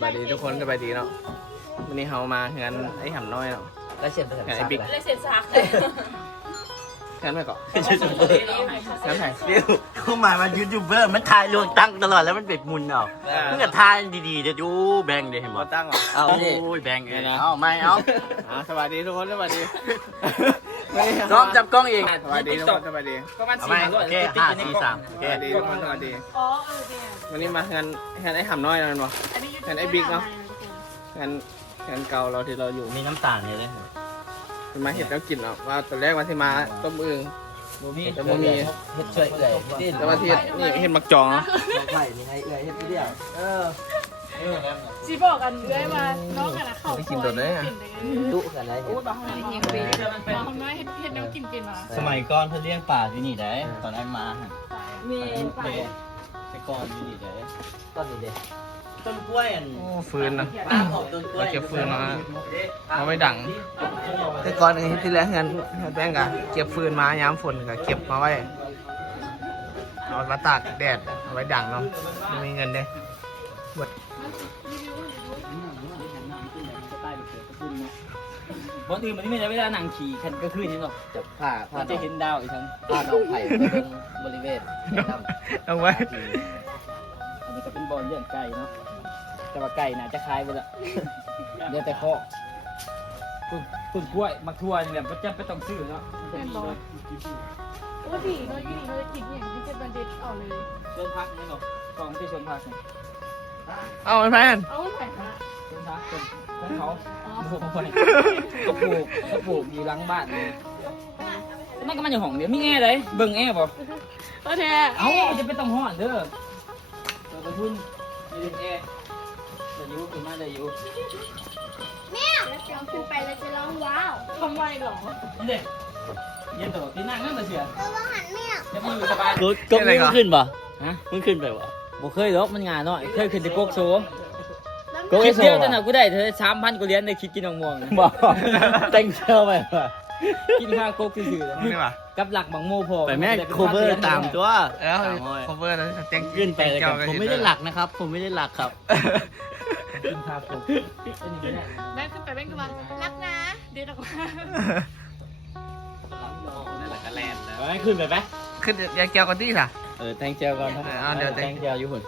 สวัสดีทุกคนสบายดีเนาะวันนี้เรามาเงินไอ้หำน้อยเนาะ ได้เสียงภาษา ไอ้บิ๊ก เลยเสร็จซัก เงินไปก่อน ไม่ใช่ยูทูบเบอร์ เงินไหน เดี๋ยวเข้ามายูทูบเบอร์มันถ่ายลวงตั้งตลอดแล้วมันเป็ดมุนเอาเมื่อถ่ายดีๆจะดูแบงค์เลยเห็น บ บ่ อตั้งหรอ เอาโอ้ยแบงค์เองเอาไม่เอา สวัสดีทุกคนสวัสดี น้องจับกล้องเอง สวัสดีทุกคนสวัสดี ประมาณ เอา 4 ไหม 500 โอเค5 4 3โอ ส เค วัสดีทุกคนสวัสดี อ๋อเนี่ย วันนี้มาเงินไอ้หำน้อยนั่นวะ อันนี้ เห็นไอ้บิ๊กเนาะ เงินเก่าเราที่เราอยู่ มีน้ำตาลเลย มาเห็ดแล้วกินเนาะว่าตอนแรกวันที่มาต้มอึ่ง แต่บ่มี เฮ็ดช่วยเอื่อย แต่ว่าที่นี่เห็ดมักจองเนาะ ไข่มีให้เอื่อยเฮ็ดเดียวจีบอกกันเรื่อยมาน้องกันนะเขา ดุกันไร โอ้ยบอกให้เฮียเป็นบอกเขาไม่เห็นน้องกินเป็นมา สมัยก่อนเพิ่นเลี้ยงป่าที่นี่ได้ตอนไอ้มา มีไป แต่ก่อนที่นี่ได้ต้นนี้เด้ต้นกล้วยอัน โอ้ฟืนนะ ต้นกล้วย เราเก็บฟืนมาเอาไว้ดัง แต่ก่อนที่แล้วเงินแป้งกะเก็บฟืนมาย้ำฝนกะเก็บมาไว้เอามาตากแดดเอาไว้ดังเนาะไม่มีเงินเด้บด บนอื่นมันไม่ได้เวลานั่งขี่คันก็คือนี่หรอก จะผ่า มันจะเห็นดาวอีกทั้ง ผ่าน้องไผ่ไปตรงบริเวณ เอาไว้ อันนี้ก็เป็นบอลเลี้ยงไก่เนาะแต่ว่าไก่น่าจะคล้ายไปละเดี๋ยวแต่คอกต้นกล้วยมักทั่วนี่แหละมันจะไปต้องซื้อเนาะมันจะมีเลย โอ้ดีเราอยู่นี่เราจะกินอย่างที่จะบันเด็ดออกเลย ชนพักนี่หรอกกองที่ชนพักนี่ เอาไอ้แพน เอาแผ่นมา ชนพักเป็นของเขาปลูกเขาปลูกอยู่หลังบ้านเลยมันก็มันอยู่ห้องเดียวมีแอร์เลยเบิ่งแอร์บ่ โอเค เอ้าจะไปต้องห้อนเด้อเราไปพุ่นมีแอร์จะอยู่ขึ้นมาได้อยู่ แล้วจะขึ้นไปแล้วจะร้องว้าว ทำไมหรอ นี่เด็กเย็นตลอดที่นั่งนั่นมาเสีย เออว่าหันเนี่ย จะไปอยู่สบาย รถก็ไม่ขึ้นป่ะ ฮะ มึงขึ้นไปวะ บ่เคยหรอกมันงานเนาะเคยขึ้นที่โกกโซ โกกโซ คิดเดียวแต่น่ะกูได้เธอ3,000กูเรียนได้คิดกินน้องม่วงนะ บอกแต่งเชื่อไปป่ะ กินข้าวโกกซื่อๆ นี่ป่ะ กับหลักบางโมพอ ไปแม่โคเวอร์ตามตัว แล้ว cover แล้วแจ้ง ขึ้นไปเลยครับผมไม่ได้หลักนะครับ ผมไม่ได้หลักครับ กินข้าวโกกเป็นอย่างนี้แหละ แม่ขึ้นไปแม่งก็มารักนะเดี๋ยวออกมา ไปขึ้นไปไหม ขึ้นยาแก้วกันที่ค่ะ แตงเจียวก่อน เอาเดี๋ยว แตงเจียวอยู่หุ่น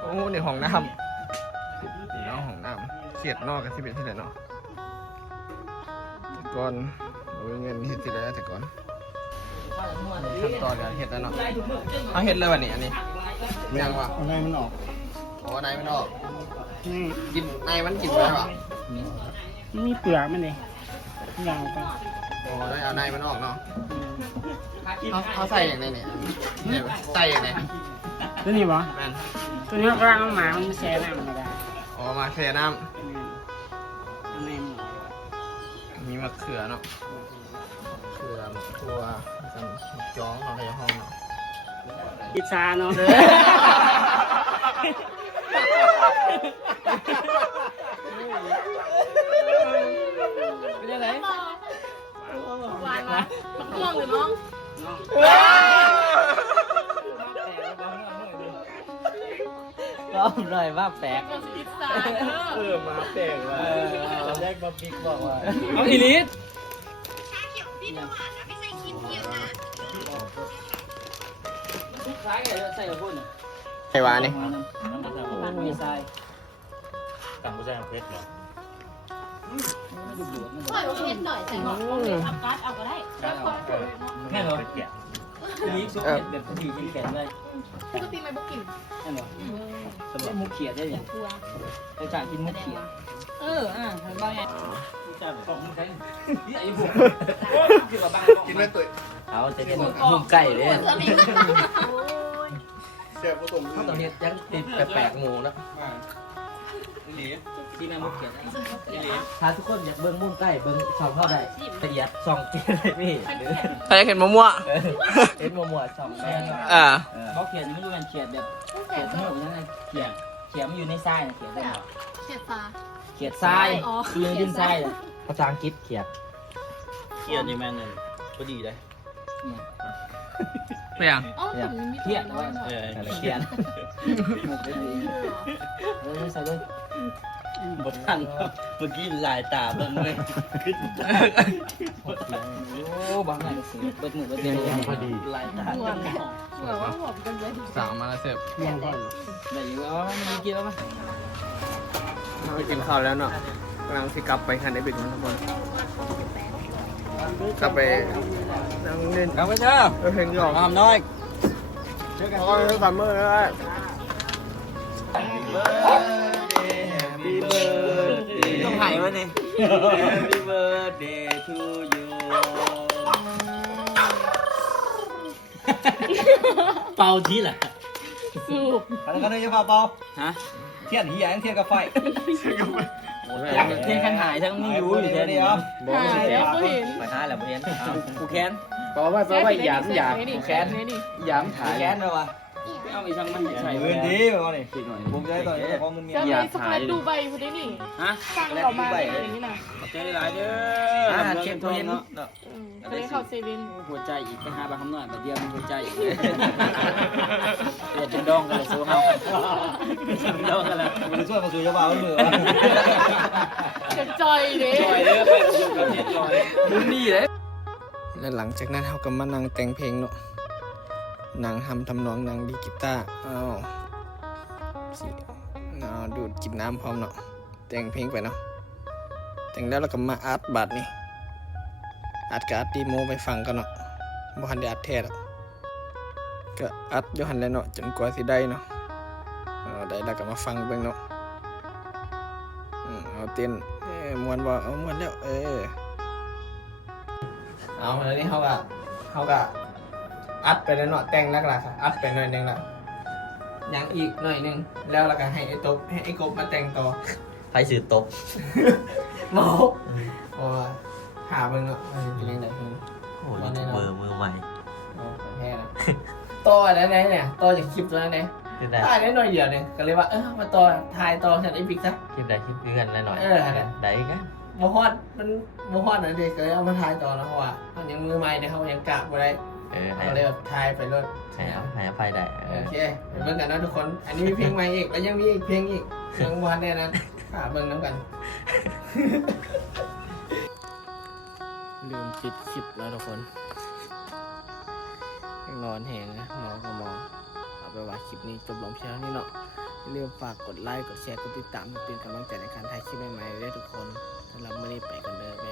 โอ้ในห้องน้ำน้องห้องน้ำเขียดนอกกับที่เป็นที่ไหนเนาะแต่ก่อนเอาเงินเห็ดที่ไหนแต่ก่อนขั้นตอนการเห็ดแล้วเนาะเอาเห็ดเลยวันนี้อันนี้ยังวะ ในมันออก โอ้ในมันออกกินในมันกินได้ปะ มีเปลือกมันเลยยาวไป โอ้ได้เอาในมันออกเนาะเขาใส่อย่างไรเนี่ยใส่อย่างไร ตัวนี้บ่ แมน ตัวนี้ก็เอาหมามันแช่น้ำมาได้ ออกมาเทน้ อันนี้มันออก ำมีมะเขือเนาะเขือมะตัวกันจ้องเราในห้องเนาะ พิซซ่าเนาะ เป็นยังไง หวานมาปักม่วงหรือน้อง ก็หน่อยว่าแปลก ก็พิซซ่า มาแปลกว่ะ แรกมาบิ๊กบอกว่า เอาอีลิส ชาเขียวพี่หวานนะไม่ใช่ครีมเทียมนะ ทุกครั้งเนี่ยใส่กับพุ่น ไอ้วานี่ มีทราย ต่างประเทศเพชรเหรอ ดูดมัน ปล่อยมันเผ็ดหน่อยแต่ว่า เอาการ์ดเอาก็ได้ แค่เหรออีลิสซุปเผ็ดแบบดีกินแข็งเลย ปกติไม่บอกกิน แค่เหรอสำหรับมุกเขียดได้เนี่ยไปจ่ายกินมุกเขียดเห็นบ้างไงจ่ายของมุกแข็งนี่ไอ้บุกคือว่าบ้าน กินไม่ตุ๋ย เอาจะกินมุมไก่เลย เสียผู้ตุ่ม ตอนนี้ยังติดแปลกๆหมูนะ ที่แม่มุกเขียด ถ้าทุกคนอยากเบิ้งมุมไก่เบิ้งช่องเข้าได้ประหยัดช่องกินได้พี่ ใครเห็นมะม่วง เอ็นมัวช่องแม่ เขาเขียดนี่ไม่รู้มันเขียดแบบเขียดหูนั่นนะเขียดมันอยู่ในทรายนะเขียดได้หรอ เฉียดตา เขียดทรายคือดินทรายเลย ภาษาอังกฤษเขียด เขียนนี่แม่นก็ดีเลย เปลี่ยน อ๋อผมมี เขียด น้อยหน่อย เออ เขียน หมดเลยเลยใส่เลย บททันเมื่อกี้ลายตาเบิ่งเลยขึ้น โอ้บางงานก็เสียเบิดมือเบิดเดียวพอดี ลายตา หัวหัวว่าหัวกันเลย สั่งมาแล้วเสร็จ เลี้ยงก่อน ได้อยู่อ๋อมันกินแล้วมั้ย เราไปกินข้าวแล้วเนาะกำลังที่กลับไปคันไอ้บิ๊กนะทุกคนกลับไปนั่งเล่น กลับไปเถอะ เพลงหยอก งามน้อย โอ้ยซัมเมอร์เลย ต้องหายวะนี่ Happy birthday to you เป่าทีแหละ สูบ อะไรกันเลยจะพาเปา ฮะ เทียนเหียงเทียนกับไฟ เทียนกันหายทั้งมึงอยู่อยู่แค่นี้ หายแล้วก็เห็น ไปหาแหละบ่เห็น กูแค้น แปลว่าหยามหยาม แค้นนี่ หยามถ่าย แค้นเลยวะ เอาอีทั้งมันใส่ เงินดีวะนี่ภูมิใจต่อเจ้าของมันมี จะไปสกัดดูใบพอดีนี่ ฮะ สั่งออกมาอย่างนี้นะ ขอบใจหลายเด้อเก็บเงินเนาะ เคยเข้าเซเว่น หัวใจอีกไปหาบางคำหน่อยแบบเดียวมีหัวใจอีกเดี๋ยวจะดองกันเลยสู้เฮาดองกันแล้ว มันช่วยมาสู่เจ้าบ่าวมือ จะจอยเด้ จอยเด้อไปอยู่กับเฮ็ดจอยมึงนี่เลย และหลังจากนั้นเขาก็มานั่งแต่งเพลงเนาะนั่งทำนองนั่งดีดกีตาร์สิดูดกินน้ำพร้อมเนาะแต่งเพลงไปเนาะแต่งแล้วเราก็มาอัดบัตรนี่อัดกับอัดดีโมไปฟังกันเนาะบ่ทันได้อัดแท้หรอกก็อัดอยู่หันเลยเนาะจนกว่าสิได้เนาะได้แล้วก็มาฟังเบิ่งเนาะเอาเต้นมวนบ่เอามวนแล้วเอาแล้วนี่เขาก็อัดไปแล้วเนาะแต่งแล้วล่ะค่ะอัดไปหน่อยนึงละยังอีกหน่อยนึงแล้วเราก็ให้ไอ้กบมาแต่งต่อ ใครสื่อตบ เมาโอ้ยหาเบิ่งเนาะเป็นยังไงเพลง โอ้ยเบอร์มือใหม่ แค่นั้นต่ออะไรเนี่ยต่อจากคลิปตัวนั้นเนี่ย คลิปใด ถ่ายได้หน่อยเดียวเนี่ยก็เลยว่ามาต่อถ่ายต่อฉันไอ้บิ๊กซะ คลิปใดคลิปเพื่อนหน่อย เนี่ย ได้กัน บ่ฮอดมันบ่ฮอดนะเด็กก็เลยเอามาถ่ายต่อแล้วเพราะว่าเขายังมือใหม่เนี่ยเขายังกะบ่ได้ ให้ ก็เลยถ่ายไปรถ อภัยได้ โอเคไปเบิ่งกันนะทุกคน อันนี้มีเพลงใหม่อีก แล้วยังมีอีกเพลงอีกเสียงวันแน่นั้นเบิ่งน้ำกัน ลืมปิดคลิปแล้วทุกคนยังนอนแหงนะมองก็มองเอาไปว่าคลิปนี้จบลงเพียงเท่านี้เนาะอย่าลืมฝากกดไลค์ กดแชร์ กดติดตามเพื่อเป็นกำลังใจในการถ่ายคลิปใหม่ๆด้วยทุกคนสำหรับมื้อนี้ไปกันเลย